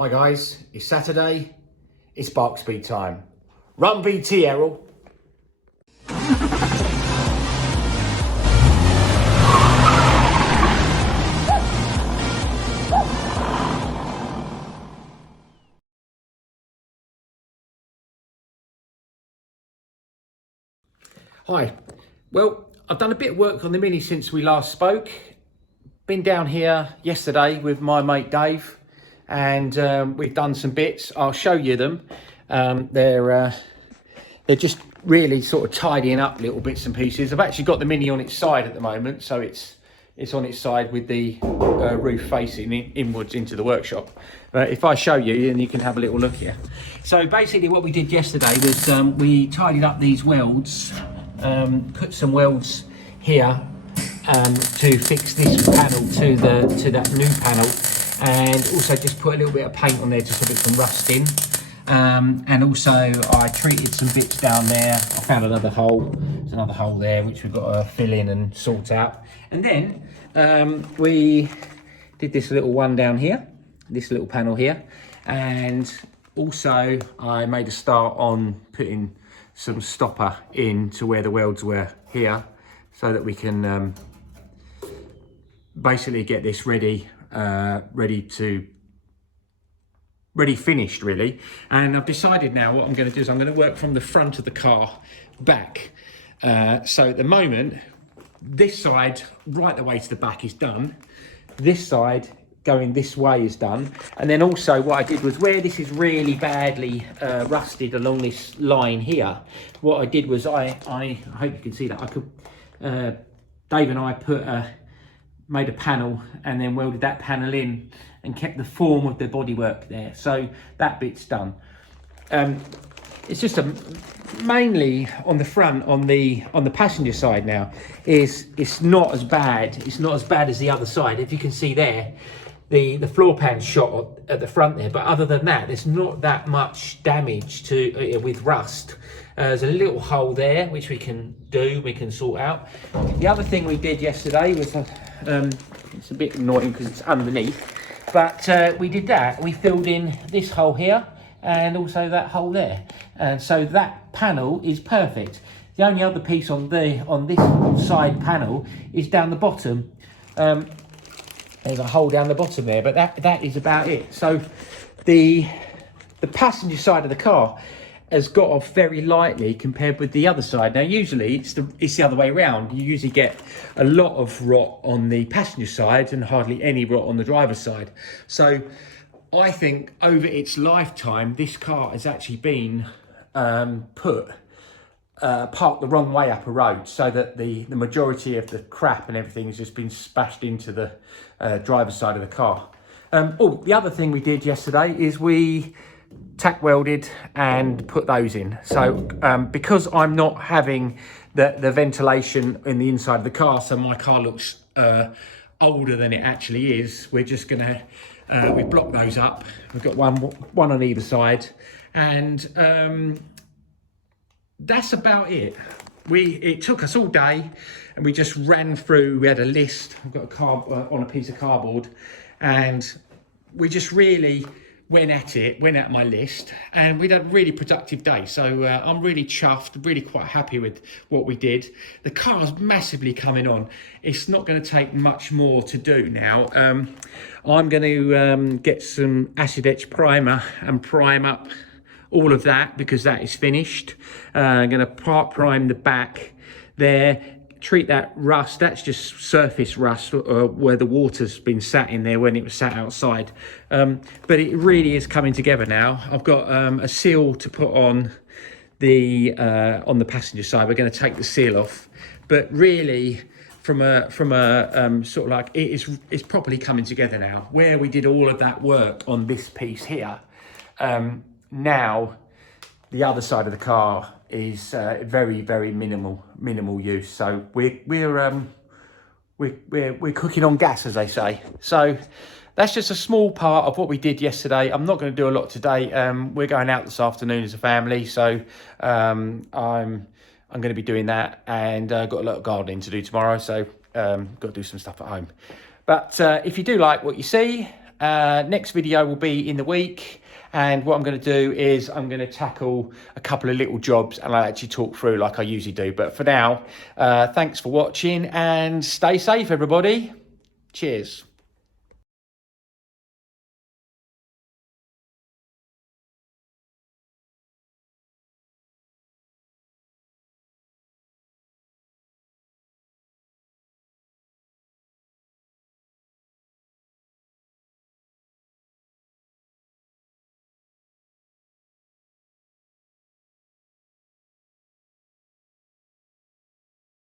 Hi guys, it's Saturday, it's Bark Speed time. Run BT, Errol. Hi, well, I've done a bit of work on the Mini since we last spoke. Been down here yesterday with my mate Dave, and we've done some bits. I'll show you them. They're just really sort of tidying up little bits and pieces. I've actually got the Mini on its side at the moment, so it's on its side with the roof facing inwards into the workshop. If I show you, then you can have a little look here. So basically what we did yesterday was we tidied up these welds, put some welds here to fix this panel to that new panel, and also just put a little bit of paint on there to stop it from rusting. And also I treated some bits down there. I found another hole. There's another hole there which we've got to fill in and sort out. And then we did this little one down here, this little panel here, and also I made a start on putting some stopper into where the welds were here, so that we can basically get this ready finished really. And I've decided now what I'm going to do is I'm going to work from the front of the car back. So at the moment, this side right the way to the back is done. This side going this way is done. And then also what I did was, where this is really badly rusted along this line here, what I did was I hope you can see that I could Dave and I made a panel and then welded that panel in and kept the form of the bodywork there. So that bit's done. It's just mainly on the front, on the passenger side now, it's not as bad. It's not as bad as the other side. If you can see there, the floor pan's shot at the front there, but other than that, there's not that much damage to with rust. There's a little hole there which we can sort out. The other thing we did yesterday was it's a bit annoying because it's underneath, but we did that. We filled in this hole here and also that hole there, and so that panel is perfect. The only other piece on this side panel is down the bottom. There's a hole down the bottom there, but that is about it. So the passenger side of the car has got off very lightly compared with the other side. Now usually it's the other way around. You usually get a lot of rot on the passenger side and hardly any rot on the driver's side. So I think over its lifetime, this car has actually been parked the wrong way up a road, so that the majority of the crap and everything has just been splashed into the driver's side of the car. The other thing we did yesterday is we tack welded and put those in. So because I'm not having the ventilation in the inside of the car, so my car looks older than it actually is, we're just gonna we block those up. We've got one on either side, and that's about it. It took us all day, and we just ran through. We had a list. I've got on a piece of cardboard, and we just really went at my list, and we'd had a really productive day. So I'm really chuffed, really quite happy with what we did. The car's massively coming on. It's not going to take much more to do now. I'm going to get some acid etch primer and prime up all of that, because that is finished. I'm going to prime the back there, treat that rust. That's just surface rust where the water's been sat in there when it was sat outside. But it really is coming together now. I've got a seal to put on the passenger side. We're going to take the seal off, but really from a sort of like, it's properly coming together now. Where we did all of that work on this piece here, now the other side of the car is very, very minimal use. So we're cooking on gas, as they say. So that's just a small part of what we did yesterday. I'm not going to do a lot today. We're going out this afternoon as a family, so I'm going to be doing that, and got a lot of gardening to do tomorrow, so got to do some stuff at home. But if you do like what you see, Next video will be in the week. And what I'm going to do is I'm going to tackle a couple of little jobs and I'll actually talk through like I usually do. But for now, thanks for watching and stay safe, everybody. Cheers.